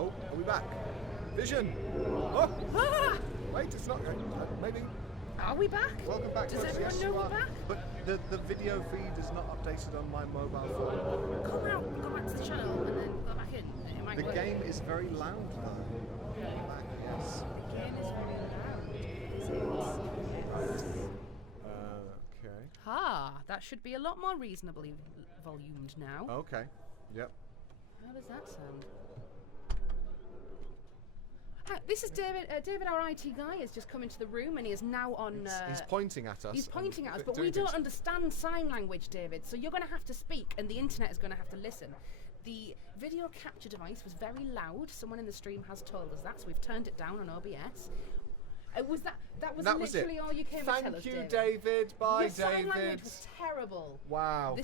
Oh, are we back? Vision! Oh! Wait, it's not going. Maybe. Are we back? Welcome back. Does everyone yes, know you we're are. back? But the video feed is not updated on my mobile phone. Come out, go back to the channel, and then go back in. It might The work. game is very loud, though. Back, yes. The game is very loud. Is it? Okay. Ah, that should be a lot more reasonably volumed now. Okay. Yep. How does that sound? Hi, this is David. David, our IT guy, has just come into the room and he is now on. He's pointing at us. He's pointing at us, and but we doing don't things. understand sign language, David. So you're going to have to speak, and the internet is going to have to listen. The video capture device was very loud. Someone in the stream has told us that, so we've turned it down on OBS. That was literally it. all you came to tell us, Thank you, David. David. Bye, Your sign language David. was terrible. Wow.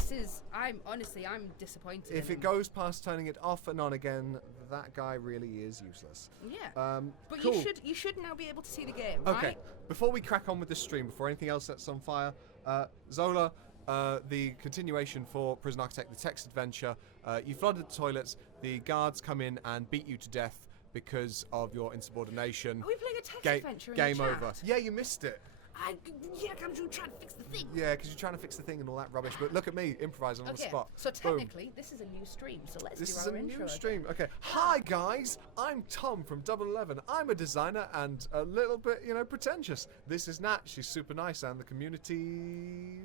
I'm disappointed. If in it him. goes past turning it off and on again, that guy really is useless. Yeah. But cool. you should now be able to see the game, Okay, right? before we crack on with the stream, before anything else sets on fire, Zola, the continuation for Prison Architect, the text adventure, you flooded the toilets, the guards come in and beat you to death because of your insubordination. Are we playing a text adventure in the Game chat? over. Yeah, you missed it. I'm trying to fix the thing. Yeah, because you're trying to fix the thing and all that rubbish, but look at me, improvising on the spot. So Boom. technically, this is a new stream, so let's This do is our a intro. new stream. Okay. Hi guys, I'm Tom from Double 11. I'm a designer and a little bit, pretentious. This is Nat. She's super nice and the community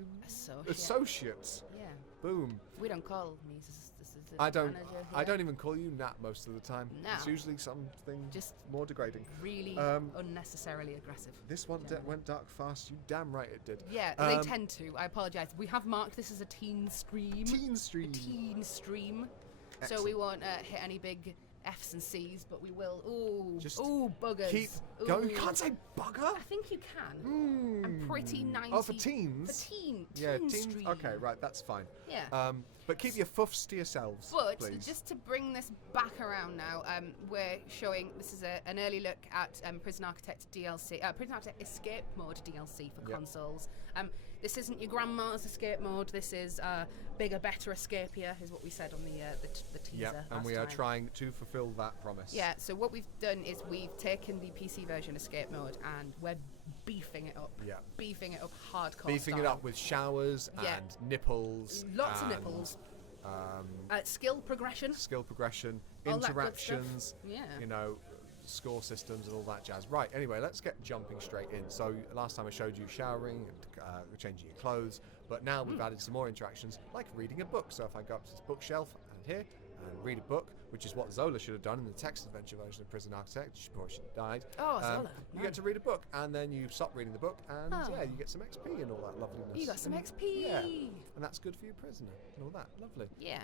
associates. Yeah. Boom. We don't call me. This is I don't. manager I here. don't even call you Nat most of the time. No. It's usually something Just more degrading. Really unnecessarily aggressive. This one went dark fast. You damn right it did. Yeah, they tend to. I apologise. We have marked this as a teen stream. Teen stream. Teen stream. So Excellent. we won't hit any big F's and C's, but we will. Ooh, Just buggers. Keep going. You can't say bugger. I think you can. I'm pretty 90. Oh, for teens? For teen teens. stream. Okay, right, that's fine. Yeah. But keep your fuffs to yourselves, But please. just to bring this back around now, we're showing this is an early look at Prison Architect DLC, Prison Architect Escape Mode DLC for consoles. This isn't your grandma's escape mode. This is bigger, better escapier, is what we said on the teaser. Yeah, and we are trying to fulfill that promise. Yeah. So what we've done is we've taken the PC version escape mode and we're beefing it up. Yeah. Beefing it up hardcore. Beefing it style. up with showers and nipples. Lots of and, nipples. Skill progression. Skill progression, All that good interactions, stuff. Yeah. Score systems and all that jazz. Right, anyway, let's get jumping straight in. So last time I showed you showering and changing your clothes, but now we've added some more interactions, like reading a book. So if I go up to this bookshelf and here, and read a book, which is what Zola should have done in the text adventure version of Prison Architect. She probably should have died. Oh, Zola. You get to read a book, and then you stop reading the book, and you get some XP and all that loveliness. You got some XP. Yeah, and that's good for your prisoner and all that. Lovely. Yeah.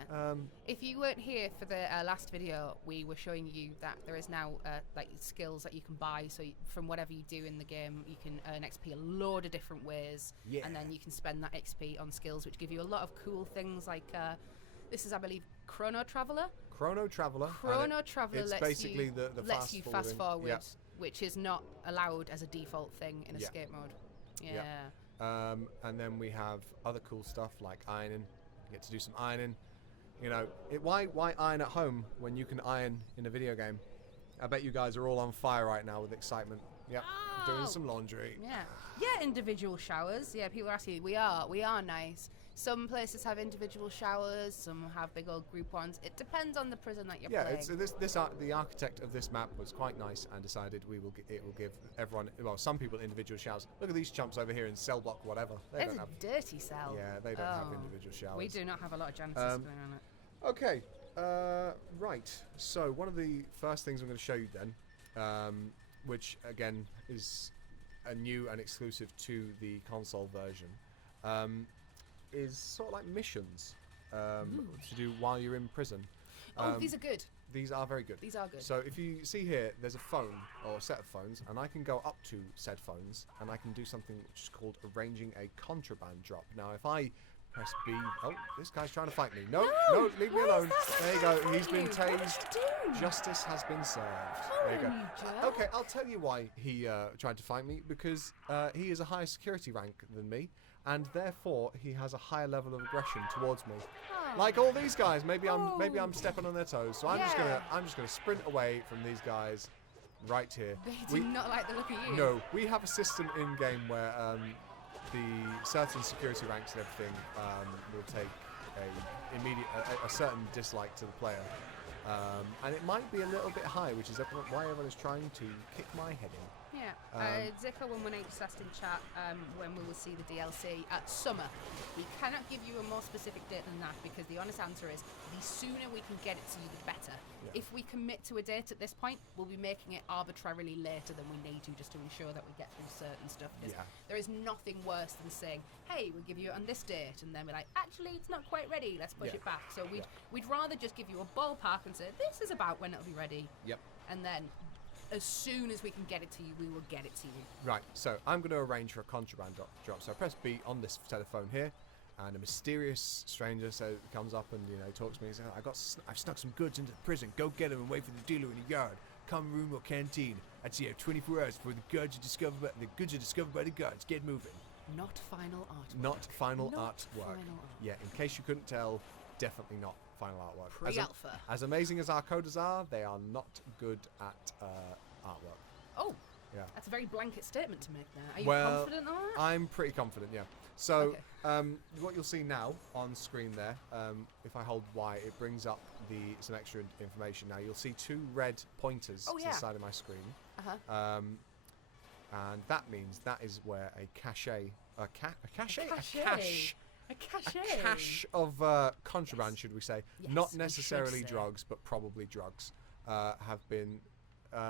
If you weren't here for the last video, we were showing you that there is now like skills that you can buy. So from whatever you do in the game, you can earn XP a load of different ways, and then you can spend that XP on skills, which give you a lot of cool things like. This is, I believe, Chrono Traveler. Chrono Traveler. It's lets basically the lets you fast forward, yeah. which is not allowed as a default thing in escape mode. Yeah. And then we have other cool stuff like ironing. You get to do some ironing. Why iron at home when you can iron in a video game? I bet you guys are all on fire right now with excitement. Yep. Doing some laundry. Yeah, individual showers. Yeah, people are asking. We are nice. Some places have individual showers. Some have big old group ones. It depends on the prison that you're playing. The architect of this map was quite nice and decided it will give everyone, some people individual showers. Look at these chumps over here in cell block whatever. It's a dirty cell. Yeah, they don't have individual showers. We do not have a lot of janitors going on it. Okay, right. So one of the first things I'm going to show you then, which again is a new and exclusive to the console version, is sort of like missions to do while you're in prison. These are good. These are very good. These are good. So if you see here, there's a phone or a set of phones, and I can go up to said phones, and I can do something which is called arranging a contraband drop. Now, if I press B, this guy's trying to fight me. No, leave me alone. There you go. He's been tased. Justice has been served. There you go. Okay, I'll tell you why he tried to fight me, because he is a higher security rank than me, and therefore he has a higher level of aggression towards me. Oh. Like all these guys, maybe I'm stepping on their toes. So I'm just Yeah. gonna sprint away from these guys, right here. They do not like the look of you. No, we have a system in game where the certain security ranks and everything will take a certain dislike to the player, and it might be a little bit high, which is why everyone is trying to kick my head in. Yeah. Zico118 just asked in chat when we will see the DLC at summer. We cannot give you a more specific date than that because the honest answer is the sooner we can get it to you, the better. Yeah. If we commit to a date at this point, we'll be making it arbitrarily later than we need to just to ensure that we get through certain stuff. Yeah. There is nothing worse than saying, hey, we'll give you it on this date, and then we're like, actually, it's not quite ready, let's push it back. So we'd rather just give you a ballpark and say, this is about when it'll be ready. Yep. And then as soon as we can get it to you, we will get it to you. Right, so I'm going to arrange for a contraband drop. So I press B on this telephone here, and a mysterious stranger comes up and talks to me. He says, I've snuck some goods into the prison. Go get them and wait for the dealer in the yard. Common room or canteen. That's 24 hours before the goods are discovered by the guards. Get moving. Not final artwork. Not final artwork. Final art. Yeah, in case you couldn't tell, definitely not final artwork. Pre-alpha. As amazing as our coders are, they are not good at artwork. Oh, yeah. That's a very blanket statement to make there. Are you Well, confident on that? I'm pretty confident, yeah. So, Okay. what you'll see now on screen there, if I hold Y, it brings up some extra information. Now, you'll see 2 red pointers to the side of my screen. Uh-huh. And that means that is where a cache of contraband, should we say, Yes, not we necessarily should say. drugs, but probably drugs, have been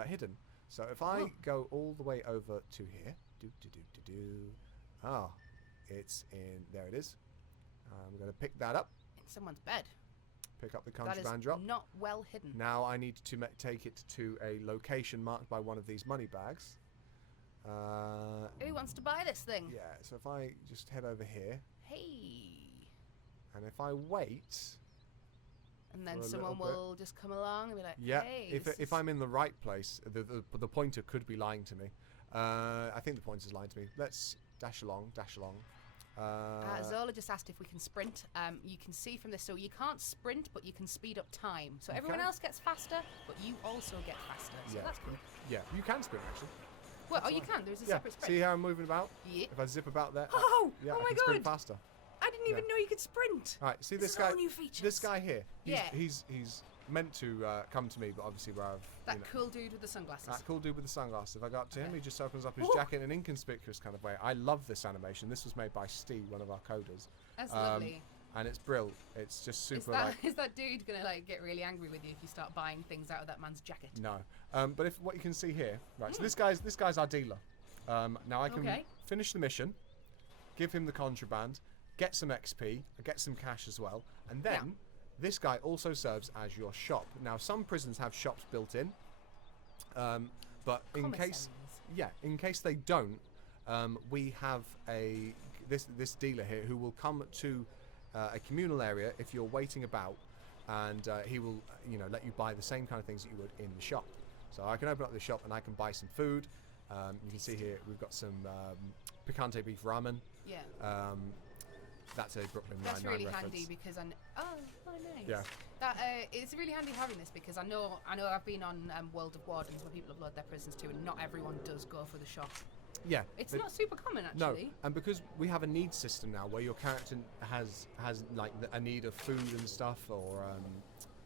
hidden. So if I go all the way over to here, it's in, there it is. I'm going to pick that up, In someone's bed. pick up the That contraband is drop. not well hidden. Now I need to take it to a location marked by one of these money bags. Who wants to buy this thing? Yeah, so if I just head over here, Hey. and if I wait, And then For a someone little bit. will just come along and be like, yeah, hey. if I'm in the right place, the pointer could be lying to me. I think the pointer's lying to me. Let's dash along. Zola just asked if we can sprint. You can see from this, so you can't sprint, but you can speed up time. So everyone else gets faster, but you also get faster. So that's cool. Yeah, you can sprint actually. Well, you can. There's a Yeah, separate sprint. see how I'm moving about? Yeah. If I zip about there, Oh, yeah, oh I my can sprint God. faster. I didn't even know you could sprint. All right, see This this is all guy. new features. This guy here. Yeah. He's meant to come to me, but obviously where I've That cool dude with the sunglasses. that cool dude with the sunglasses. If I go up to him, Okay. he just opens up his Ooh. jacket in an inconspicuous kind of way. I love this animation. This was made by Steve, one of our coders. That's lovely. And it's brilliant. It's just super Is that dude gonna get really angry with you if you start buying things out of that man's jacket? No. But what you can see here, right? So this guy's our dealer. Now I can Okay. finish the mission, give him the contraband, get some XP, get some cash as well, and then this guy also serves as your shop. Now some prisons have shops built in, but in case they don't, we have this dealer here who will come to a communal area if you're waiting about, and he will let you buy the same kind of things that you would in the shop. So I can open up the shop and I can buy some food. You can see here we've got some picante beef ramen. Yeah. That's a Brooklyn That's Nine-Nine really reference. handy because oh nice. Yeah. That it's really handy having this because I know I've been on World of Wardens where people upload their prisons too, and not everyone does go for the shop. Yeah. It's but not super common no, actually. and because we have a needs system now where your character has like a need of food and stuff, or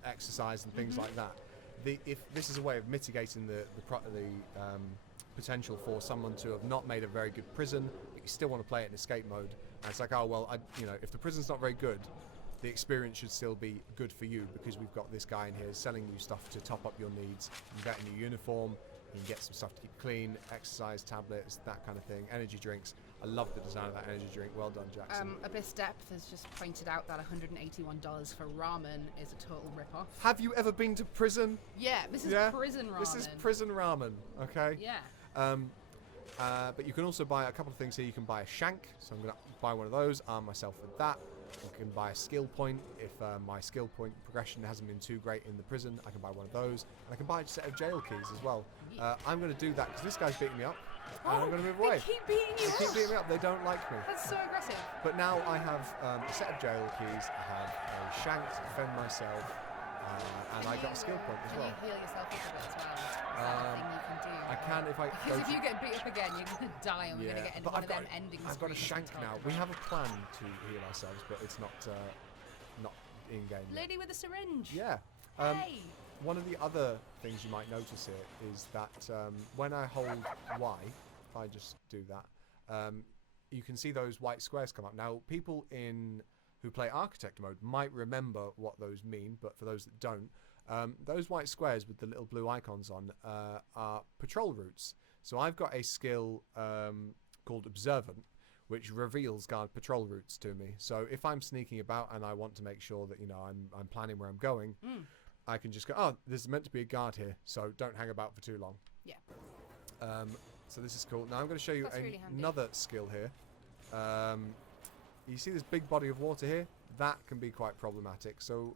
exercise and things like that. If this is a way of mitigating the potential for someone to have not made a very good prison, but you still want to play it in escape mode. And it's like, oh well, if the prison's not very good, the experience should still be good for you because we've got this guy in here selling you stuff to top up your needs. You get a new uniform, you can get some stuff to keep clean, exercise tablets, that kind of thing, energy drinks. I love the design of that energy drink. Well done, Jackson. Abyss Depth has just pointed out that $181 for ramen is a total rip-off. Have you ever been to prison? Yeah, this is prison ramen. This is prison ramen, okay? Yeah. But you can also buy a couple of things here. You can buy a shank, so I'm going to buy one of those, arm myself with that. You can buy a skill point. If my skill point progression hasn't been too great in the prison, I can buy one of those. And I can buy a set of jail keys as well. I'm going to do that because this guy's beating me up. and I'm going to move away. They keep beating you They keep beating me up. They don't like me. That's so aggressive. But now I have a set of jail keys. I have a shank to defend myself, and I got a skill point as well. Can you heal yourself up a bit as well? Is that a thing you can do? I can if I. Because if you get beat up again, you're going to die, and we're going to get but one of them ending I've got a screens shank on top. now. We have a plan to heal ourselves, but it's not in game. Lady with a syringe. Yeah. Hey. One of the other things you might notice here is that when I hold Y, if I just do that, you can see those white squares come up. Now, people who play Architect mode might remember what those mean, but for those that don't, those white squares with the little blue icons on are patrol routes. So I've got a skill called Observant, which reveals guard patrol routes to me. So if I'm sneaking about and I want to make sure that I'm planning where I'm going, I can just go, oh, there's meant to be a guard here, so don't hang about for too long. Yeah. So this is cool. Now I'm going to show you Really another skill here. You see this big body of water here? That can be quite problematic. So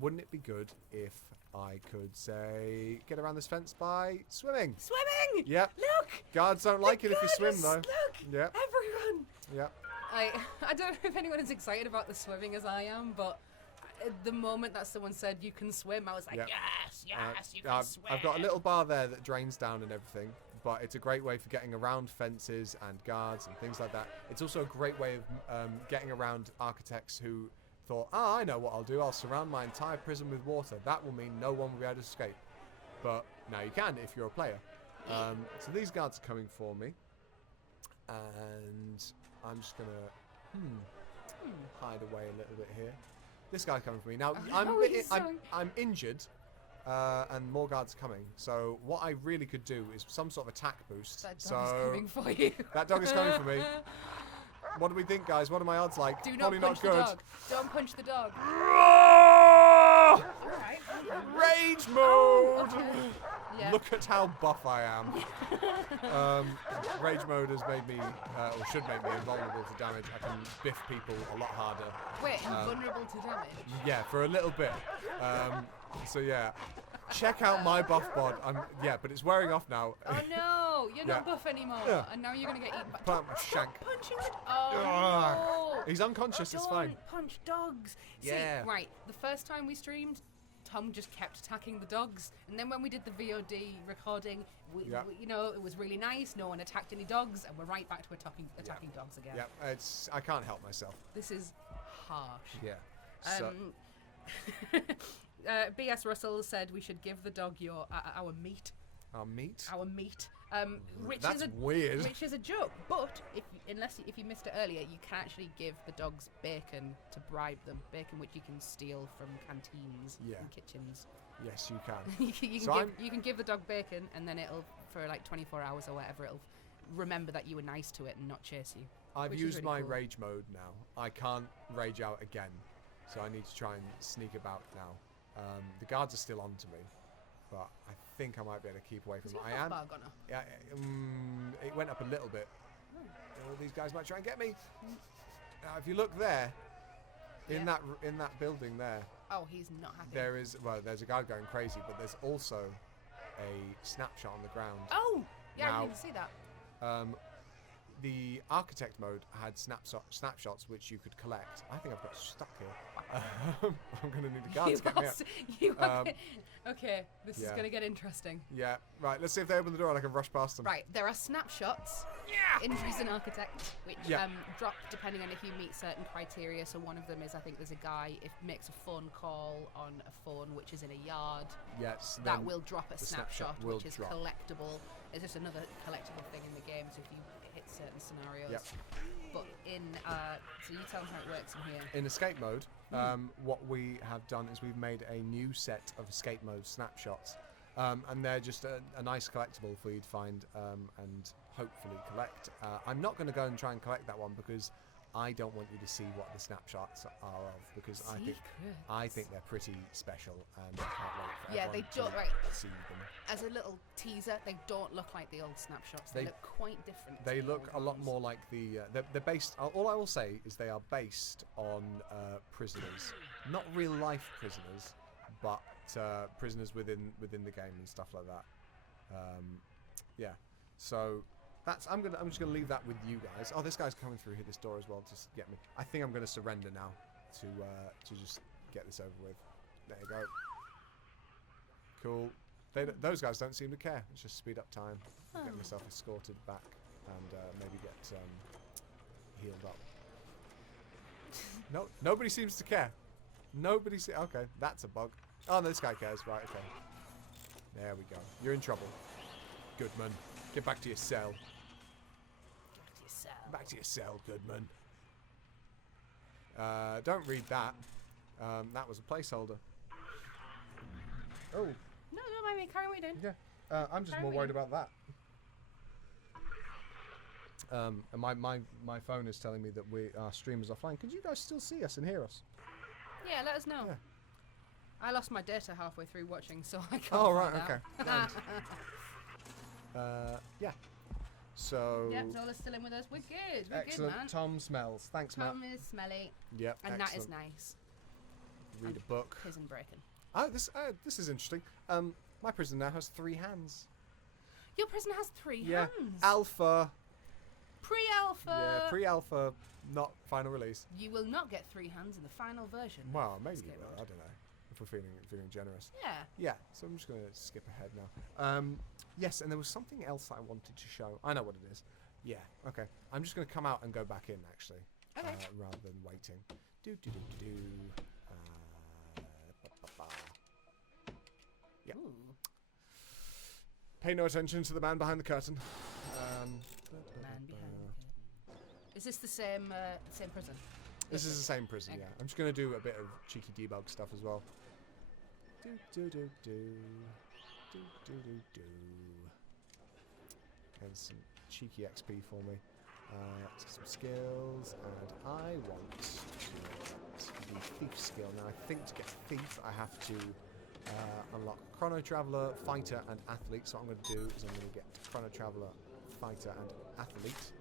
wouldn't it be good if I could, say, get around this fence by swimming? Swimming! Yep. Look! Guards don't like it if you swim, though. Look! Yep. Everyone! Yep. I don't know if anyone is excited about the swimming as I am, but the moment that someone said you can swim, I was like, Yep. yes, you can swim. I've got a little bar there that drains down and everything, but it's a great way for getting around fences and guards and things like that. It's also a great way of getting around architects who thought, oh, I know what I'll do. I'll surround my entire prison with water. That will mean no one will be able to escape. But now you can if you're a player. So these guards are coming for me, and I'm just going to hide away a little bit here. This guy's coming for me. Now, I'm injured, and more guards are coming. So what I really could do is some sort of attack boost. That dog is coming for you. That dog is coming for me. What do we think, guys? What are my odds like? Do not Probably punch not the good. dog. Don't punch the dog. Alright. Rage mode! Okay. Yeah. Look at how buff I am. Rage mode has made me, or should make me invulnerable to damage. I can biff people a lot harder. Wait, invulnerable to damage? Yeah, for a little bit. So yeah, check out my buff bod. But it's wearing off now. Oh no, you're not Yeah. buff anymore, Yeah. and now you're gonna get eaten by. Plant shank. Punching the. Oh no! He's unconscious. It's fine. Don't punch dogs. Yeah. See, right. The first time we streamed, Tom just kept attacking the dogs, and then when we did the VOD recording, it was really nice. No one attacked any dogs, and we're right back to attacking dogs again. Yeah, I can't help myself. This is harsh. Yeah. So, B.S. Russell said we should give the dog our meat. our meat. Our meat. Which That's is weird. Which is a joke, but if you missed it earlier, you can actually give the dogs bacon to bribe them. Bacon which you can steal from canteens and kitchens. Yes, you can. you can give the dog bacon, and then it'll, for like 24 hours or whatever, it'll remember that you were nice to it and not chase you. I've which is used really my cool. rage mode now. I can't rage out again, so I need to try and sneak about now. The guards are still on to me, but I think I might be able to keep away from Is them. your I am. health bar gone up? Yeah, it went up a little bit. These guys might try and get me. Now, if you look there, in that building there, Oh, he's not happy. there's a guard going crazy, but there's also a snapshot on the ground. Oh, yeah, Now- I didn't see that. The architect mode had snapshots which you could collect. I think I've got stuck here. I'm going to need a guard to get me out. Okay, this is yeah. going to get interesting. Yeah, right, let's see if they open the door and I can rush past them. Right, there are snapshots in Prison Architect, which drop depending on if you meet certain criteria. So one of them is, I think there's a guy, if makes a phone call on a phone which is in a yard, Yes. that then will drop a the snapshot, will which is drop. collectible. It's just another collectible thing in the game, so if you hit certain scenarios. Yep. But in, so you tell them how it works in here. In escape mode, what we have done is we've made a new set of escape mode snapshots. And they're just a nice collectible for you to find and hopefully collect. I'm not going to go and try and collect that one because I don't want you to see what the snapshots are of, because I think they're pretty special and I can't wait for everyone to see them. As a little teaser, they don't look like the old snapshots. They look quite different. They to the look old a lot ones. more like they're based. All I will say is they are based on prisoners, not real life prisoners, but prisoners within the game and stuff like that. Yeah. So I'm just gonna leave that with you guys. Oh, this guy's coming through here, this door as well, to get me. I think I'm gonna surrender now to just get this over with. There you go. Cool. Those guys don't seem to care. It's just speed up time. I'll get myself escorted back and maybe get healed up. No, nobody seems to care. Okay, that's a bug. Oh, no, this guy cares. Right, okay. There we go. You're in trouble. Goodman. Get back to your cell. Back to your cell, Goodman. Don't read that. That was a placeholder. Oh. No, don't mind me. Carry on what you're doing. Yeah. I'm just more worried about that. And my phone is telling me that our stream is offline. Could you guys still see us and hear us? Yeah, let us know. Yeah. I lost my data halfway through watching, so I can't. Oh, right, find okay. Yeah. So. Yep, Zola's still in with us. We're good. We're excellent. good, man. Tom smells. Thanks, Matt. Tom is smelly. Yep. And excellent. that is nice. Read a book. Prison breaking. Oh, this is interesting. My prison now has 3 hands. Your prison has 3 Yeah. hands. Alpha. Pre-alpha. Yeah, pre-alpha, not final release. You will not get 3 hands in the final version. Well, maybe Escape we will. mode. I don't know. If we're feeling generous. Yeah. Yeah. So I'm just going to skip ahead now. Yes, and there was something else I wanted to show. I know what it is. Yeah. Okay. I'm just going to come out and go back in actually. Okay. Rather than waiting. Yeah. Ooh. Pay no attention to the man behind the curtain. Man behind the curtain. Is this the same prison? This is the same prison, Okay. yeah. I'm just going to do a bit of cheeky debug stuff as well. And some cheeky XP for me. Let's get some skills, and I want to do thief skill. Now, I think to get thief, I have to unlock Chrono Traveller, Fighter, and Athlete. So what I'm going to do is I'm going to get Chrono Traveller, Fighter, and Athlete.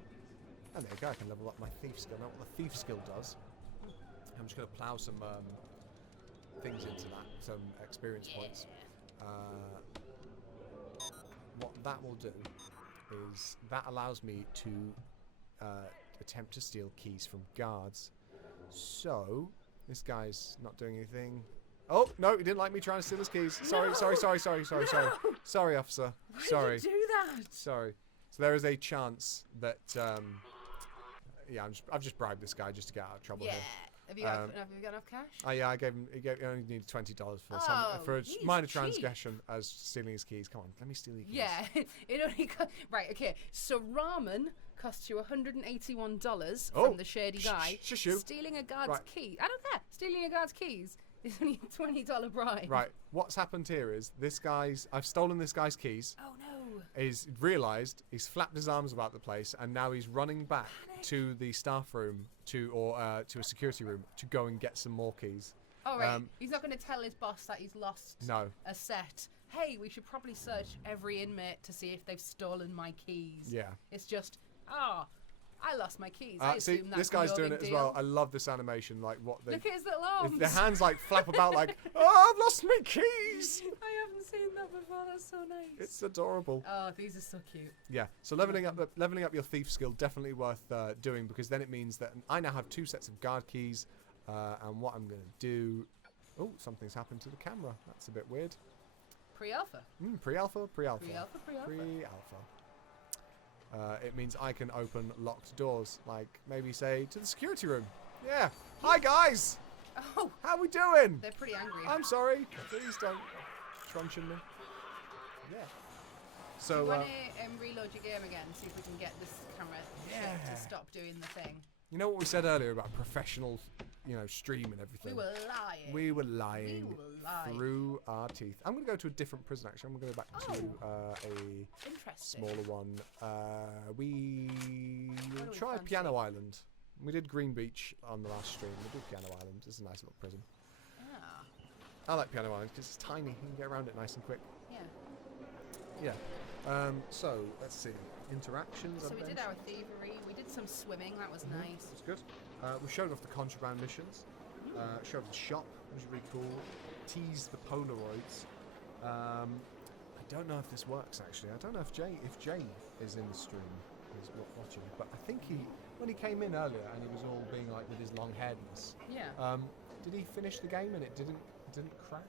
And there you go, I can level up my thief skill. Now, what the thief skill does, I'm just going to plough some things into that, some experience points. What that will do is that allows me to attempt to steal keys from guards. So this guy's not doing anything. Oh no, he didn't like me trying to steal his keys. Sorry, No. sorry, officer. Why Sorry. did you do that? Sorry. So there is a chance that yeah, I've just bribed this guy just to get out of trouble Yeah. here. Have you got enough cash? Oh yeah, I gave him. He only needed $20 for a he's minor cheap. transgression as stealing his keys. Come on, let me steal your keys. Yeah, it only right. Okay, so ramen costs you $181 Oh, from the shady guy. Shoo. Stealing a guard's Right. key. I don't care. Stealing a guard's keys is only a $20 bribe. Right. What's happened here is I've stolen this guy's keys. Oh no. He's realised, he's flapped his arms about the place, and now he's running back to the staff room to a security room to go and get some more keys. Oh right. He's not going to tell his boss that he's lost No. a set. Hey, we should probably search every inmate to see if they've stolen my keys. Yeah. It's just, I lost my keys. See, I assume that's this guy's no doing big it as deal. well. I love this animation, like what they. Look at his little arms. Their hands like flap about, like, oh, I've lost my keys. I haven't seen that before. That's so nice. It's adorable. Oh, these are so cute. Yeah. So leveling up your thief skill definitely worth doing, because then it means that I now have 2 sets of guard keys, and what I'm going to do. Oh, something's happened to the camera. That's a bit weird. Pre-alpha. Pre-alpha. Pre-alpha. It means I can open locked doors, like maybe say to the security room. Yeah. Hi guys. Oh, How we doing? they're pretty angry. I'm sorry. Please don't truncheon me. Yeah. So. Do you want to reload your game again? See if we can get this camera Yeah. to stop doing the thing. You know what we said earlier about professional, stream and everything. We were lying. We were lying We were lying. through our teeth. I'm going to go to a different prison, actually. I'm going to go back to a Interesting. smaller one. We What do we tried fancy? Piano Island. We did Green Beach on the last stream. We did Piano Island. It's a nice little prison. Ah, I like Piano Island because it's tiny. You can get around it nice and quick. yeah. Yeah. So, let's see. Interactions. So we did our thievery. We did some swimming. That was nice. That's good. We showed off the contraband missions. Showed off the shop, which was really cool. Teased the Polaroids. I don't know if this works actually. I don't know if Jay is in the stream. He's watching. But I think when he came in earlier and he was all being like with his long hairdness. Yeah. Did he finish the game and it didn't crash?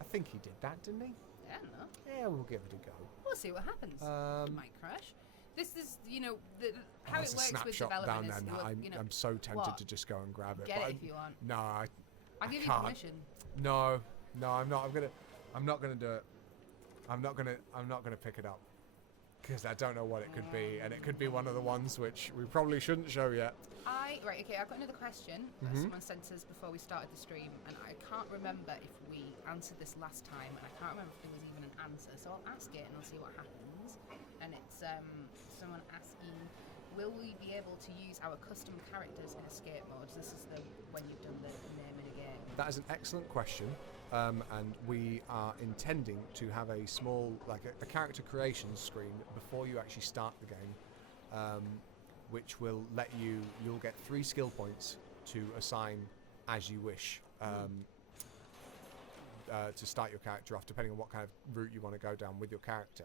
I think he did that, didn't he? Yeah, I don't know. Yeah, we'll give it a go. We'll see what happens. It might crash. This is, how it works with development is, I'm so tempted to just go and grab it. Get it if you want. No, I'll give you can't. permission. No, I'm not. I'm not gonna do it. I'm not gonna pick it up because I don't know what it could be, and it could be one of the ones which we probably shouldn't show yet. Right, okay, I've got another question that someone sent us before we started the stream, and I can't remember if we answered this last time, and I can't remember if there was even an answer, so I'll ask it and I'll see what happens. And it's someone asking, will we be able to use our custom characters in escape modes? This is when you've done the name of the game. That is an excellent question, and we are intending to have a small, like a character creation screen before you actually start the game, which will let you'll get 3 skill points to assign as you wish to start your character off, depending on what kind of route you want to go down with your character.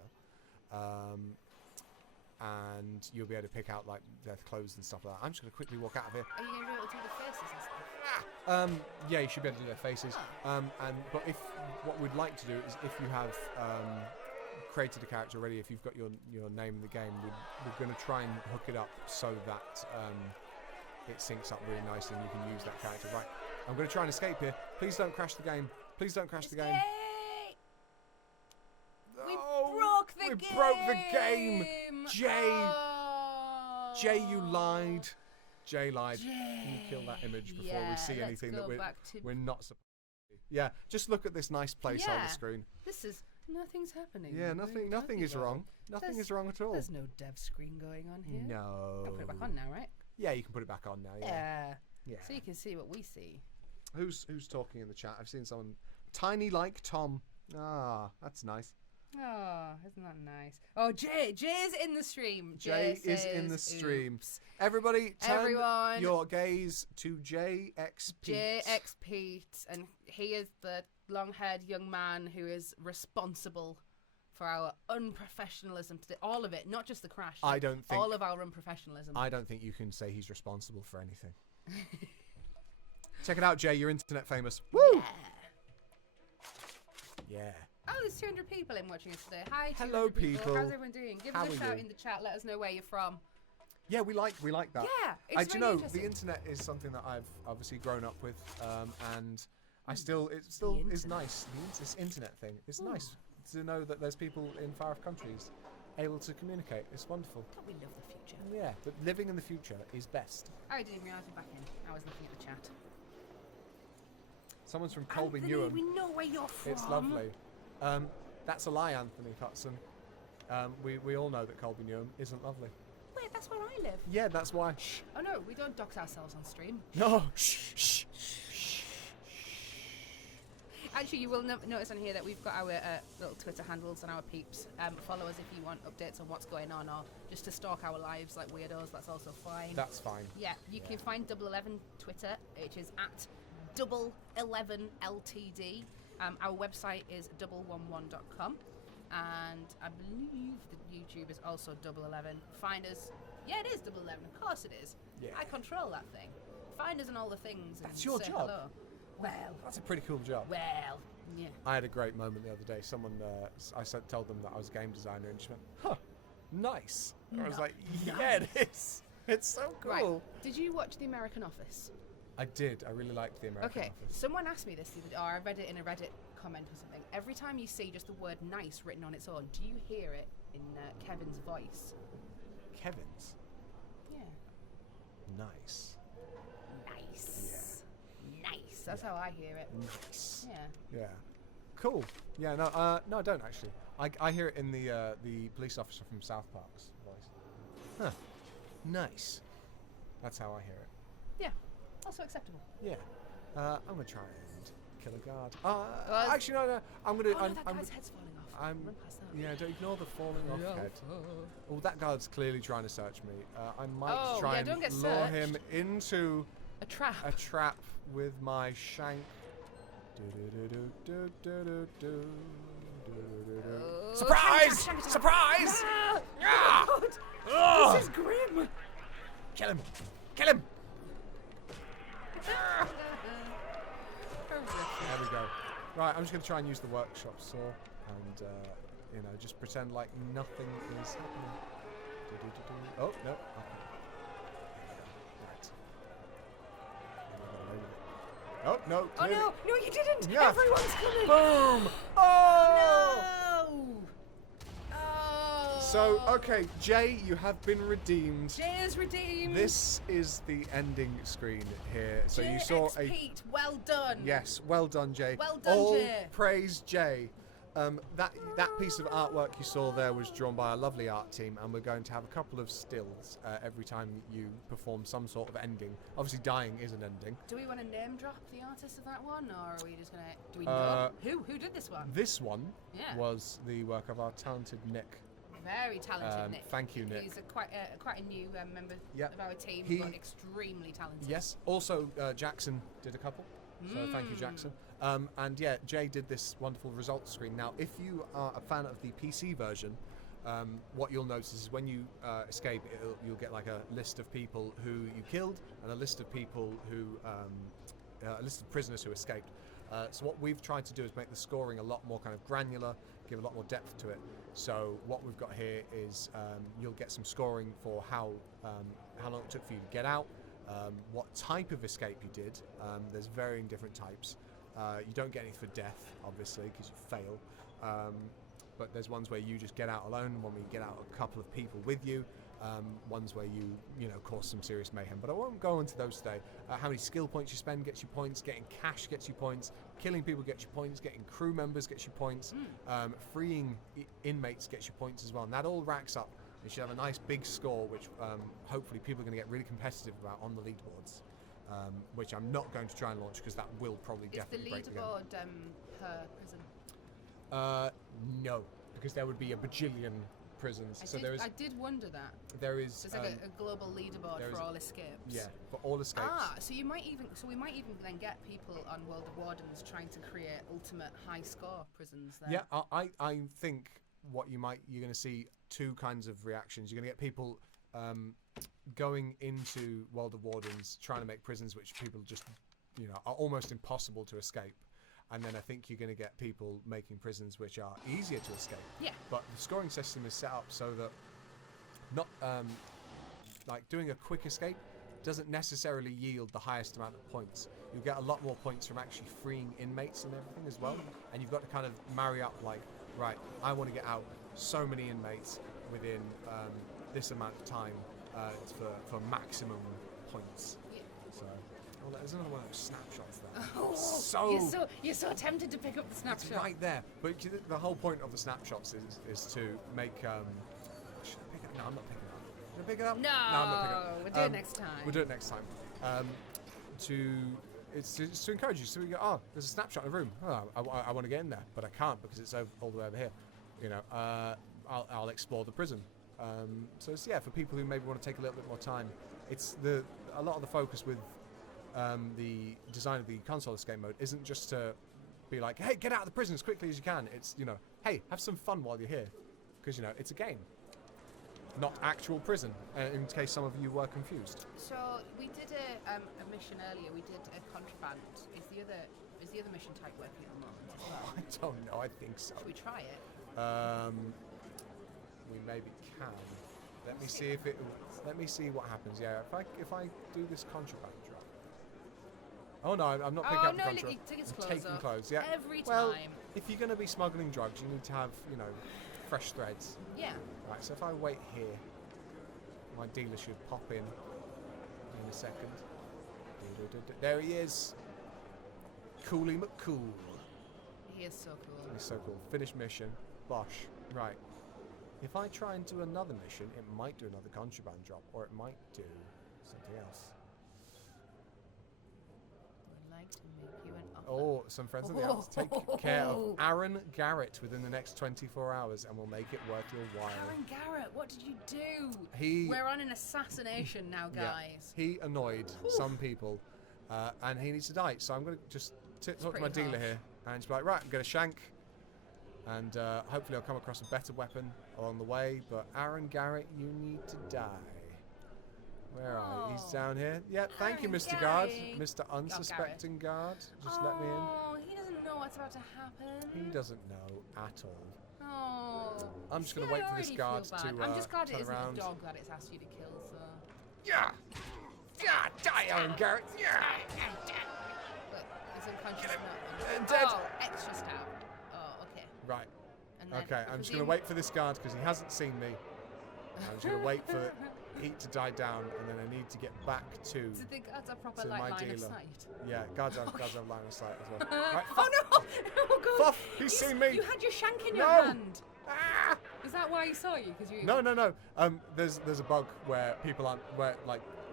And you'll be able to pick out like their clothes and stuff like that. I'm just going to quickly walk out of here. Are you going to be able to do the faces and stuff? Yeah, you should be able to do their faces. But what we'd like to do is if you have created a character already, if you've got your name in the game, we're going to try and hook it up so that it syncs up really nicely and you can use that character. Right, I'm going to try and escape here. Please don't crash the game. Please don't crash the game. We broke the game! We broke the game! Jay! Jay, you lied. Jay lied. Can you kill that image before we see anything that we're not supposed to see? Yeah, just look at this nice placeholder screen. This is... Nothing's happening. Yeah, nothing is wrong. Nothing is wrong at all. There's no dev screen going on here. No. I'll put it back on now, right? Yeah, you can put it back on now, yeah. Yeah. So you can see what we see. Who's talking in the chat? I've seen someone... Tiny like Tom. Ah, that's nice. Oh, isn't that nice? Oh, Jay's in the stream. Jay is in the stream. Oops. Everybody, turn your gaze to JX Pete. JX Pete, and he is the long-haired young man who is responsible for our unprofessionalism today. All of it, not just the crash. I don't think all of our unprofessionalism. I don't think you can say he's responsible for anything. Check it out, Jay. You're internet famous. Woo! Yeah. Oh, there's 200 people in watching us today. Hi, hello, people. How's everyone doing? Give us a shout in the chat. Let us know where you're from. Yeah, we like that. Yeah, it's really interesting. The internet is something that I've obviously grown up with, and it still is nice. This internet thing, it's nice to know that there's people in far-off countries able to communicate. It's wonderful. Don't we love the future? Yeah, but living in the future is best. I didn't realise we're back in. I was looking at the chat. Someone's from Colby Anthony, Newham. we know where you're from. It's lovely. That's a lie, Anthony Hudson. We all know that Colby Newham isn't lovely. Wait, that's where I live. Yeah, that's why. Oh no, we don't dox ourselves on stream. No. Shh. Actually, you will notice on here that we've got our little Twitter handles and our peeps. Follow us if you want updates on what's going on, or just to stalk our lives like weirdos. That's also fine. That's fine. Yeah, you can find Double 11 Twitter, which is at Double 11 LTD. Our website is 111.com, and I believe the YouTube is also Double 11. Find us. Yeah, it is Double 11. Of course it is. Yeah. I control that thing. Find us on all the things. That's and your say job. Hello. Well, that's a pretty cool job. Well, yeah. I had a great moment the other day. Someone, told them that I was a game designer, and she went, "Huh, nice." I was like, "Yeah, it is. It's so cool." Right. Did you watch The American Office? I did. I really liked The American Office. Someone asked me this the other day, or I read it in a Reddit comment or something. Every time you see just the word "nice" written on its own, do you hear it in Kevin's voice? Kevin's? Yeah. Nice. Nice. Yeah. Nice. That's how I hear it. Nice. Yeah. Yeah. Cool. Yeah. No. No, I don't actually. I hear it in the police officer from South Park's voice. Huh. Nice. That's how I hear it. Yeah. Also acceptable. Yeah. I'm gonna try and kill a guard. Actually, no. I'm gonna. Oh, no, that guy's head's falling off. Run past that. Yeah. Don't ignore the falling off head. Oh, that guard's clearly trying to search me. I might try and lure him into a trap. A trap with my shank. Oh, Surprise! tank attack. Surprise! Ah! Ah! God, Ugh. this is grim. Kill him! Kill him! There we go. Right, I'm just going to try and use the workshop saw and, you know, just pretend like nothing is happening. Oh, no. Okay. Right. Oh, no. Oh no! No, you didn't! Yeah. Everyone's coming! Boom! Oh! No! Oh! So, okay, Jay, you have been redeemed. Jay is redeemed. This is the ending screen here. So Jay you saw X. a... Pete, well done. Yes, well done, Jay. Well done, All Jay. praise Jay. That piece of artwork you saw there was drawn by a lovely art team, and we're going to have a couple of stills every time you perform some sort of ending. Obviously, dying is an ending. Do we want to name drop the artist of that one, or are we just gonna? Do we know who did this one? This one Yeah. was the work of our talented Nick. Very talented Nick. Thank you, Nick. He's quite a new member Yep. of our team, He- but extremely talented. Yes. Also, Jackson did a couple. So thank you, Jackson. And yeah, Jay did this wonderful results screen. Now, if you are a fan of the PC version, what you'll notice is when you escape, you'll get like a list of people who you killed and a list of people who, a list of prisoners who escaped. So what we've tried to do is make the scoring a lot more kind of granular, give a lot more depth to it. So what we've got here is you'll get some scoring for how long it took for you to get out, what type of escape you did. There's varying different types. You don't get any for death, obviously, because you fail. But there's ones where you just get out alone, one where you get out a couple of people with you, ones where you know, cause some serious mayhem. But I won't go into those today. How many skill points you spend gets you points, getting cash gets you points, killing people gets you points, getting crew members gets you points, freeing inmates gets you points as well. And that all racks up. You should have a nice big score, which hopefully people are going to get really competitive about on the leaderboards, which I'm not going to try and launch because that will probably definitely break the game. Is the leaderboard per prison? No, because there would be a bajillion prisons. I did wonder that. There is. There's like a global leaderboard for all escapes. Yeah, for all escapes. So we might even then get people on World of Wardens trying to create ultimate high score prisons there. Yeah, I think what you're going to see two kinds of reactions. You're going to get people going into World of Wardens trying to make prisons which people just, you know, are almost impossible to escape. And then I think you're going to get people making prisons which are easier to escape. Yeah. But the scoring system is set up so that not like doing a quick escape doesn't necessarily yield the highest amount of points. You'll get a lot more points from actually freeing inmates and everything as well. And you've got to kind of marry up like, right, I want to get out so many inmates within this amount of time for maximum points. Yeah. So, there's another one of those snapshots there. Oh, you're so tempted to pick up the snapshot. It's right there. But the whole point of the snapshots is to make. Should I pick it up? No, I'm not picking it up. Should I pick it up? No, I'm not picking it up. we'll do it next time. We'll do it next time. It's to encourage you. So we go, oh, there's a snapshot in the room. Oh, I want to get in there, but I can't because it's all the way over here. You know, I'll explore the prison. So it's, yeah, for people who maybe want to take a little bit more time. It's a lot of the focus with the design of the console escape mode isn't just to be like, hey, get out of the prison as quickly as you can. It's, you know, hey, have some fun while you're here, because, you know, it's a game, not actual prison. In case some of you were confused. So we did a mission earlier. We did a contraband. Is the other mission type working at the moment as well? I don't know. I think so. Should we try it? We maybe can. Let me see if it. Let me see what happens. Yeah, if I do this contraband drop. Oh no, I'm not picking up the contraband. I'm taking clothes. Yeah. Every time. Well, if you're going to be smuggling drugs, you need to have, you know, fresh threads. Yeah. Right. So if I wait here, my dealer should pop in a second. There he is. Coolie McCool. He is so cool. He's so cool. Finish mission. Bosh. Right. If I try and do another mission, it might do another contraband drop, or it might do something else. We'd like to make you an offer. Oh, some friends of the house. Take care of Aaron Garrett within the next 24 hours, and we'll make it worth your while. Aaron Garrett, what did you do? We're on an assassination now, guys. Yeah, he annoyed some people, and he needs to die. So I'm going to just talk to my dealer here, and just be like, right, I'm going to shank And hopefully I'll come across a better weapon along the way. But Aaron Garrett, you need to die. Where are you? He's down here. Yeah, thank you, Mr. Guard. Mr. Unsuspecting Guard. Just let me in. Oh, he doesn't know what's about to happen. He doesn't know at all. Oh. I'm just going to wait for this guard to I'm just glad it turn isn't around. a dog that it's asked you to kill, so... Yeah! Yeah! Die, Aaron Garrett! Yeah! Look, he's unconscious now. And dead! Oh, extra stab. Oh, okay. Right. And then Okay, I'm just going to wait for this guard because he hasn't seen me. I'm just going to wait for heat to die down, and then I need to get back to the guards are proper to like my line dealer. of sight? Yeah, guards have line of sight as well. Right, Oh no! Oh god! Fuff, he's seen me! You had your shank in your No! hand! Ah! Is that why he saw you? Because you... No. There's a bug where people aren't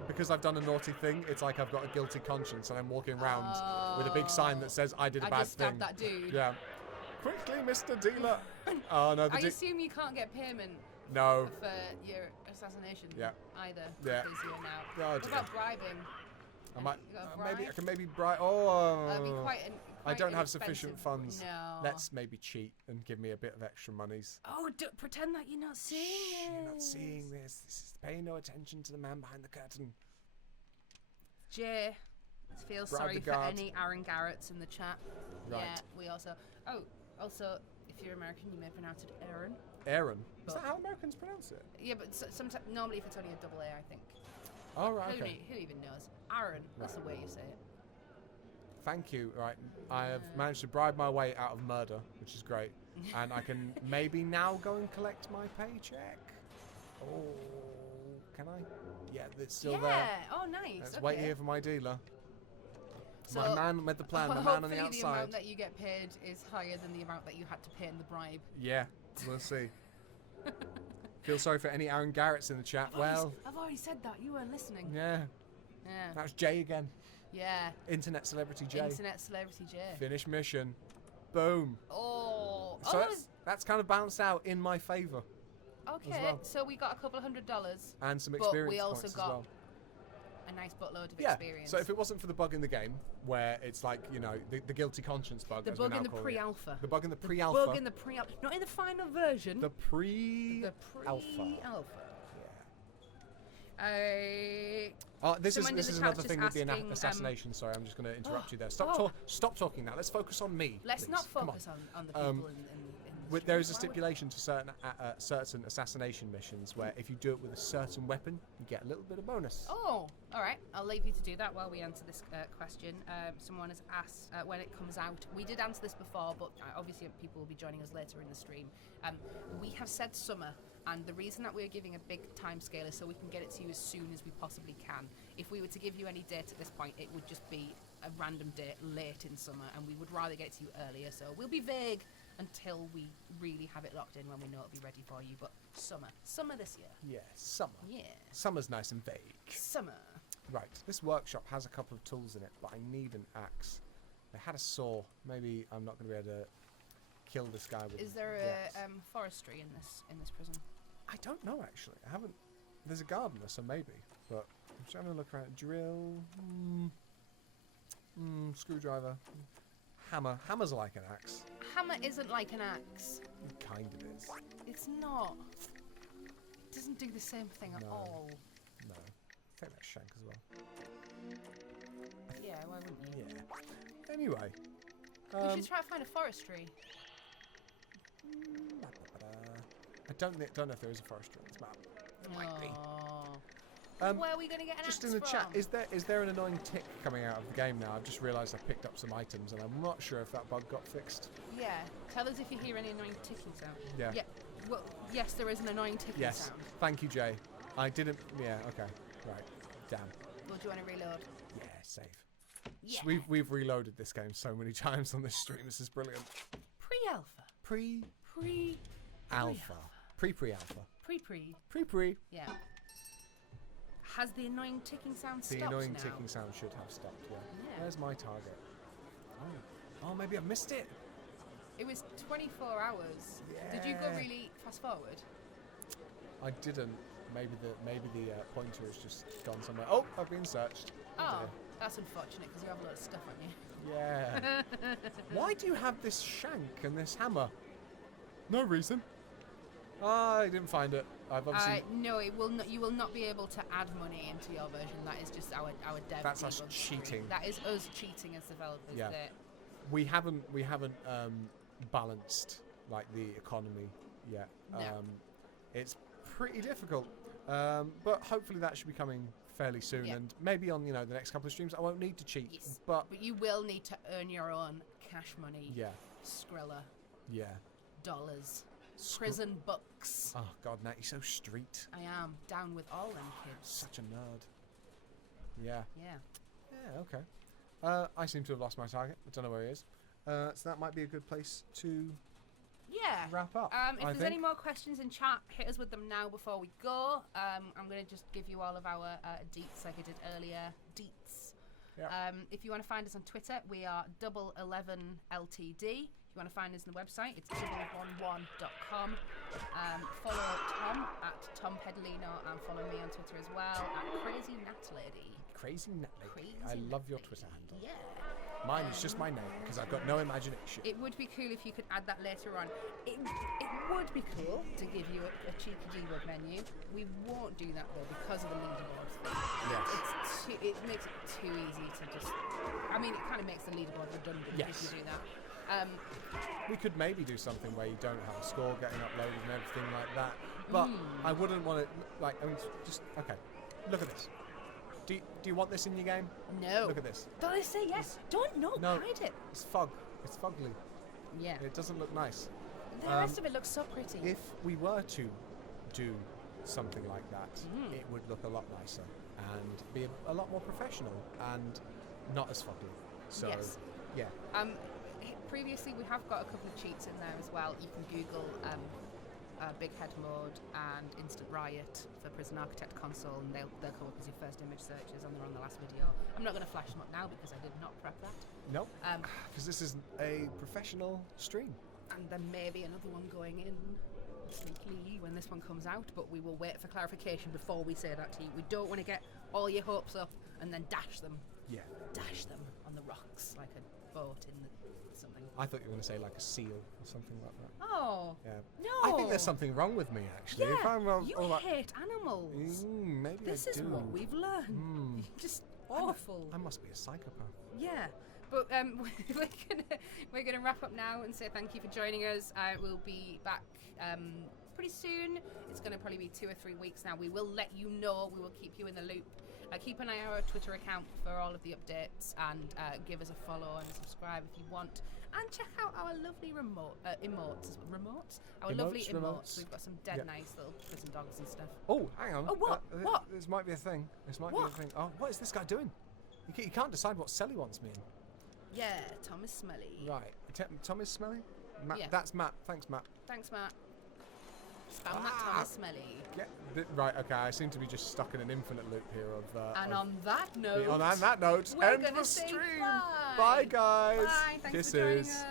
because I've done a naughty thing. It's like I've got a guilty conscience and I'm walking around with a big sign that says I did a bad just stabbed thing. that dude. Yeah. Quickly, Mr. Dealer. Oh no, I assume you can't get payment no. for your assassination. Yeah. Either. Yeah. Because you're now. Oh, What dear. about bribing? I might. You got a Maybe I bribe? can maybe bribe. Oh. That'd be quite I don't have inexpensive. sufficient funds. No. Let's maybe cheat and give me a bit of extra monies. Oh, pretend that you're not seeing it. You're not seeing this. This is paying no attention to the man behind the curtain. Jay, feel Bribe sorry the for guard. any Aaron Garretts in the chat. Right. Yeah, we also. Oh, also, if you're American, you may pronounce it Aaron. Aaron. Is But- that how Americans pronounce it? Yeah, but sometimes normally if it's only a double A, I think. Oh, right, okay. Who even knows? Aaron. That's Right. the way you say it. Thank you. Right, I have managed to bribe my way out of murder, which is great. And I can maybe now go and collect my paycheck. Oh, can I? Yeah, it's still there. Yeah. Oh, nice. Let's okay. wait here for my dealer. So, my man with the plan, the man on hopefully the the outside. amount that you get paid is higher than the amount that you had to pay in the bribe. Yeah, we'll see. Feel sorry for any Aaron Garretts in the chat. I've already said that. You weren't listening. Yeah, Yeah. that was Jay again. Yeah. Internet celebrity Jay. Internet celebrity Jay. Finish mission. Boom. Oh. So Oh, that's kind of bounced out in my favour. okay. well. So we got a couple $100. And some But experience we also points got as well. a nice buttload of Yeah. experience. So if it wasn't for the bug in the game, where it's like, you know, the guilty conscience bug. the as we're bug in now the calling it. pre-alpha. The bug in the pre-alpha. Bug in the pre-alpha. Not in the final version. The pre-alpha. pre-alpha. Yeah. This Someone in is the another chat's thing just with the asking, assassination. Sorry, I'm just going to interrupt you there. oh. Stop talking now. Let's focus on me. Let's please. not Come focus on the people in the There is a stream. Why would- stipulation to certain assassination missions where if you do it with a certain weapon, you get a little bit of bonus. Oh, all right. I'll leave you to do that while we answer this question. Someone has asked when it comes out. We did answer this before, but obviously people will be joining us later in the stream. We have said summer, and the reason that we're giving a big time scale is so we can get it to you as soon as we possibly can. If we were to give you any date at this point, it would just be a random date late in summer, and we would rather get it to you earlier. So we'll be vague until we really have it locked in when we know it'll be ready for you. But summer this year. Yeah, summer. Yeah, Summer's nice and vague. summer. Right, this workshop has a couple of tools in it, but I need an axe. They had a saw. Maybe I'm not going to be able to kill this guy with Is there the a axe. forestry in this prison? I don't know, actually. I haven't... There's a gardener, so maybe. But I'm just having a look around. Drill. Screwdriver. Hammer. Hammer's like an axe. Hammer isn't like an axe. It kind of is. It's not. It doesn't do the same thing at No. all. No. Take that shank as well. Yeah, why wouldn't you? Yeah. Anyway. We should try to find a forestry. I don't know if there is a forestry on this map. There might be. Where are we going to get an Just axe in the chat, from? is there an annoying tick coming out of the game now? I've just realised I picked up some items and I'm not sure if that bug got fixed. Yeah. Tell us if you hear any annoying ticking sound. Yeah. Yeah. Well, yes, there is an annoying ticking Yes. sound. Thank you, Jay. I didn't... Yeah, okay. Right. Damn. Well, do you want to reload? Yeah, save. Yeah. So we've reloaded this game so many times on this stream. This is brilliant. Pre-alpha. Pre-alpha. Pre-alpha. Pre. Yeah. Has the annoying ticking sound The stopped annoying now? ticking sound should have stopped, yeah. Yeah. Where's my target? Oh, maybe I've missed it. It was 24 hours. Did you go Yeah. really fast forward? I didn't. Maybe the pointer has just gone somewhere. Oh, I've been searched. Oh, dear. that's unfortunate because you have a lot of stuff on you. Yeah. Why do you have this shank and this hammer? No reason. I didn't find it. I've obviously... No, it will not. You will not be able to add money into your version. That is just our dev. That's us debug cheating. screen. That is us cheating as developers. Yeah. That We haven't balanced like the economy yet. No. It's pretty difficult. But hopefully that should be coming fairly soon, Yeah. and maybe on the next couple of streams I won't need to cheat. Yes. But you will need to earn your own cash money. yeah, Skrilla, yeah. dollars, prison bucks. Oh God, Nat, you're so street. I am down with all them kids. Such a nerd. Yeah. Yeah. Yeah. Okay. I seem to have lost my target. I don't know where he is. So that might be a good place to Yeah. wrap up. If there's any more questions in chat, hit us with them now before we go. I'm going to just give you all of our deets like I did earlier. Deets. Yeah. If you want to find us on Twitter, we are 11LTD. If you want to find us on the website, it's 1111.com. Follow Tom at Tom Pedalino and follow me on Twitter as well at Crazy Nat Lady. Crazy Nat Lady. Crazy I love Nat your Lady. Twitter handle. Yeah. Mine is just my name because I've got no imagination. It would be cool if you could add that later on. It would be cool to give you a cheeky G-word menu. We won't do that though because of the leaderboards thing. Yes. It makes it too easy to just... I mean, it kind of makes the leaderboard redundant if Yes. you do that. We could maybe do something where you don't have a score getting uploaded and everything like that. But I wouldn't want it... Like, I mean, just... Okay. Look at this. Do you want this in your game? No. Look at this. Don't I say yes? Don't No. hide it. It's fog. It's fugly. Yeah. It doesn't look nice. The rest of it looks so pretty. If we were to do something like that, it would look a lot nicer and be a lot more professional and not as fugly. So, Yes. yeah. Previously, we have got a couple of cheats in there as well. You can Google Big Head Mode and Instant Riot for Prison Architect console, and they'll come up as your first image searches, and they're on the last video. I'm not going to flash them up now because I did not prep that. No, because this is a professional stream. And there may be another one going in sneakily when this one comes out, but we will wait for clarification before we say that to you. We don't want to get all your hopes up and then dash them. Yeah. Dash them on the rocks like a boat in something. I thought you were going to say like a seal or something like that. Oh. Yeah. No. I think there's something wrong with me, actually. Yeah, If I'm, you all like, hate animals. maybe This I is do. what we've learned. Just awful. I must be a psychopath. Yeah, but we're gonna wrap up now and say thank you for joining us. We'll be back pretty soon. It's gonna probably be 2 or 3 weeks now. We will let you know. We will keep you in the loop. Keep an eye on our Twitter account for all of the updates, and give us a follow and subscribe if you want. And check out our lovely emotes. Our lovely emotes. We've got some dead nice little prison dogs and stuff. Oh, hang on. Oh, what? What? This might be a thing. This might What? be a thing. Oh, what is this guy doing? You can't decide what cell he wants me in. Yeah, Tom is smelly. Right. Tom is smelly? Matt, Yeah. That's Matt. Thanks, Matt. Thanks, Matt. Spam that Tom is smelly. Right, okay. I seem to be just stuck in an infinite loop here of... And on that note... On that note, we're end gonna the say stream. bye. Bye, guys. Bye. Thanks Kisses. for joining us.